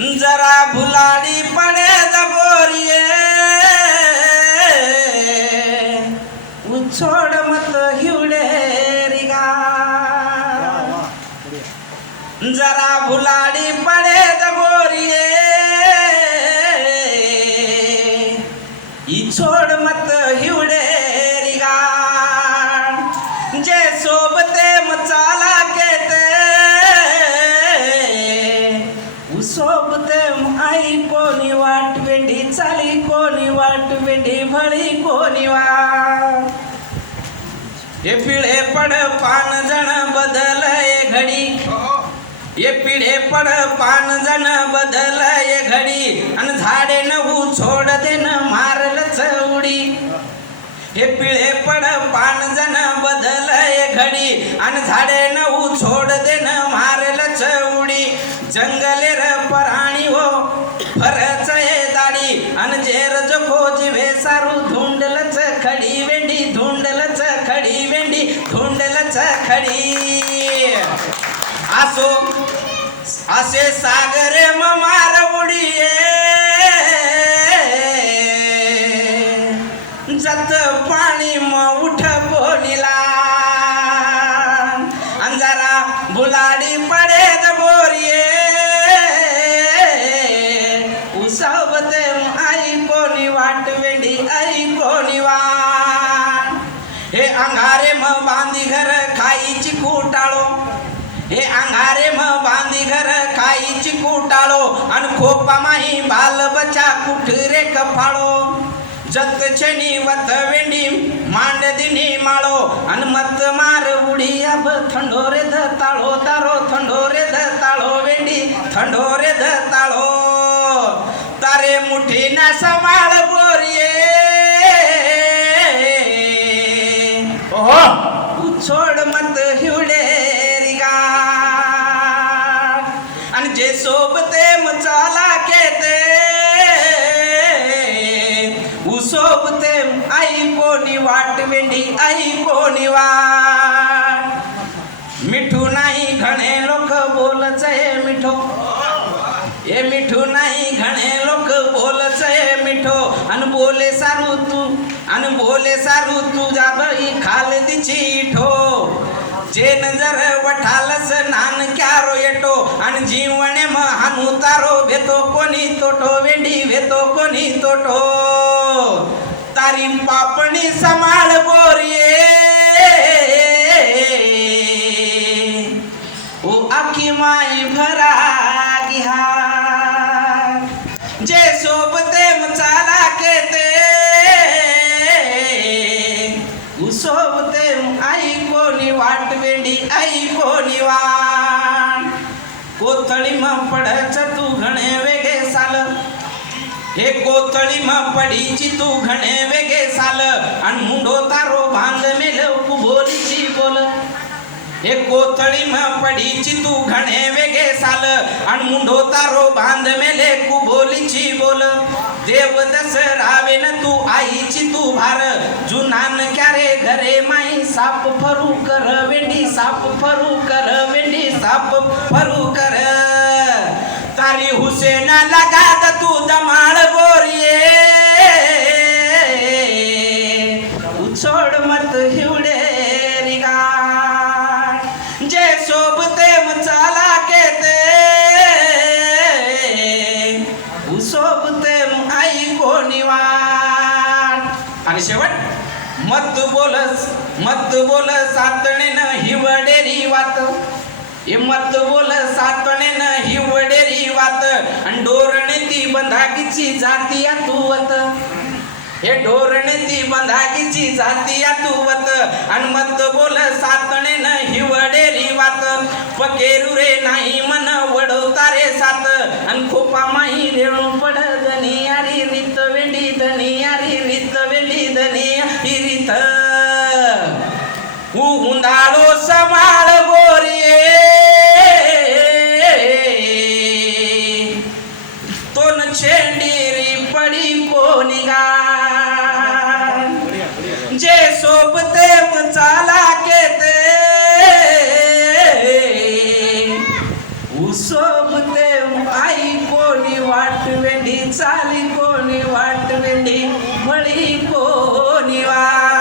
जरा भुलाडी पडे गोरिये उछोड मत हिवडे रिगा जरा भुलाडी पडे गोरिये छोड मत हिवडे वाट भळी कोणीवा? हे पिळे पड पान जण बदल ये घडी. ये पिढे पड पान जण बदल ये घडी. आणि झाडे नऊ छोड देन मारल चवडी हे पिळे पड पान जण बदल ये घडी. आणि झाडे नऊ छोड देन मारल चवडी जंगले खडी। असो असे सागर मार उडिये जत पाणी म उठ बोनिला। अंजारा बुलाडी पडे बोरिये उसवते आई कोणी वाट वेडी आई कोणी वा हे अंगारे म बांधी घर खाईची कुटाळो हे अंगारे म बांधी घर खाईची कुटाळो आणि खोपा माही बाल बचा कुठरे कफाळो जत वत वेंडी मांड दिनी माळो. आणि मत मार उडी अब थंडोरे ध ताळो तारो थंडोरे ध ताळो वेंडी थंडोरे ध ताळो. तारे मुठी ना समाळ गोरिये सोबते मचाला केते. उ आई कोणी वाट वेंडी आई कोणी वाट. मिठू नाही घणे लोक बोलच हे मिठो. हे मिठू नाही घणे लोक बोलच हे मिठो. अन बोले सारू तू अन बोले सारू तू बाई खाल दिची ठो. जे नजर वठालस नान क्यारो येतो आणि जीवने म हानू तारो भेतो कोणी तोटो वेंडी भेतो कोणी तोटो. तारी पापणी समाळ बोरिये. वेंडी आई कोणी वाट कोथळी म पडच तू घणे वेगे साल. हे कोथळी म पडीची तू घणे वेगे साल. आणि मुंडो तारो बांध मेल कुबोलीची बोल. हे कोथळी म पडीची तू घणे वेगे साल. आणि मुंडो तारो बांध मेले कुबोलीची देवदस रावेन तू आईची तू भार. जुनान क्यारे घरे माई साप फरू कर वेंडी साप फरू कर वेंडी साप फरू कर. तारी हुसेन लगात तू दमाळ गोरिये उछोड मत हिवळ आणि शेवट मत बोलस मत बोल सातणे न हिवडेरी वात. हे मत बोलस सातणे न हिवडेरी वात आणि डोरणे ती बंधाकीची जाती या तुवत हे डोरणे ती बंधाकीची जाती या तुवत आणि मत बोल सातणे न हिवडेरी वात. पकेरू रे नाही मन वडवता रे हुंदाळो समाळ गोरिये। तोन छेंडीरी पडी कोणी गा जे सोबते मचाला केते। उ वाट वेंडी चाली कोणी वाट वेंडी मळी कोणी वा